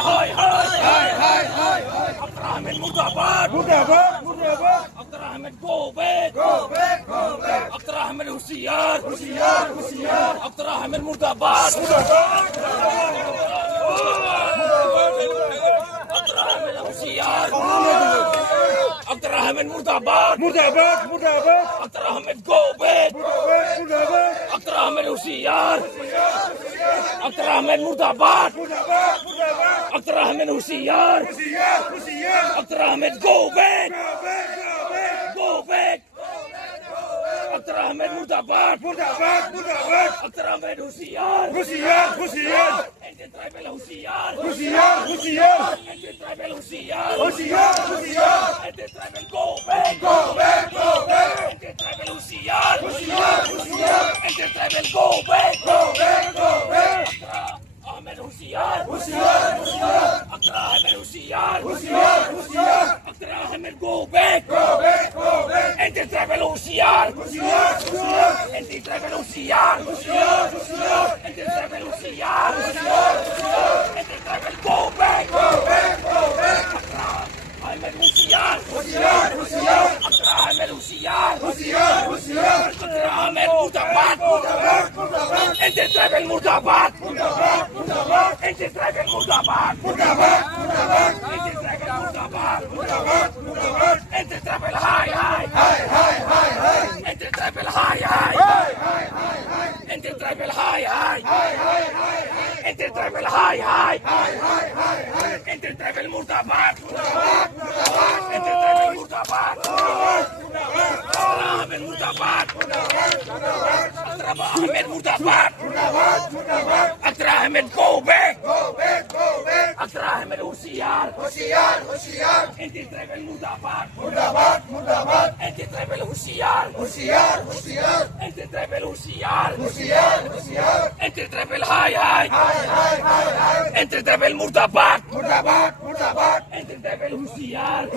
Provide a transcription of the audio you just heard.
هاي عبد الرحمن مدابات عبد الرحمن جوبيت عبد الرحمن هوشيار عبد الرحمن مدابات عبد الرحمن هوشيار عبد الرحمن مدابات عبد الرحمن جوبيت عبد الرحمن هوشيار عبد الرحمن مدابات عبد الرحمن هوشيار عبد الرحمن جوبيت عبد الرحمن مدابات عبد الرحمن هوشيار انت ترابل هوشيار انت ترابل هوشيار انت ترابل جوبيت انت ترابل هوشيار انت ترابل جوبيت احمد هوشيار عبد الرحمن هوشيار عبد الرحمن جوبيت انت ترابل هوشيار انت ترابل هوشيار انت ترابل هوشيار انت ترابل جوبيت احمد هوشيار عبد الرحمن هوشيار عبد الرحمن مدابات انت ترابل مدابات انت ترابل مدابات انت ترابل مدابات انت ترابل هاي انت ترابل هاي انت ترابل هاي انت ترابل هاي انت ترابل مدابات انت ترابل مدابات احمد مدابات احمد مدابات احمد جوبيت احمد هوشيار انت ترابل مدابات انت ترابل هوشيار انت ترابل هوشيار انت ترابل هاي انت ترابل مدابات انت ترابل هوشيار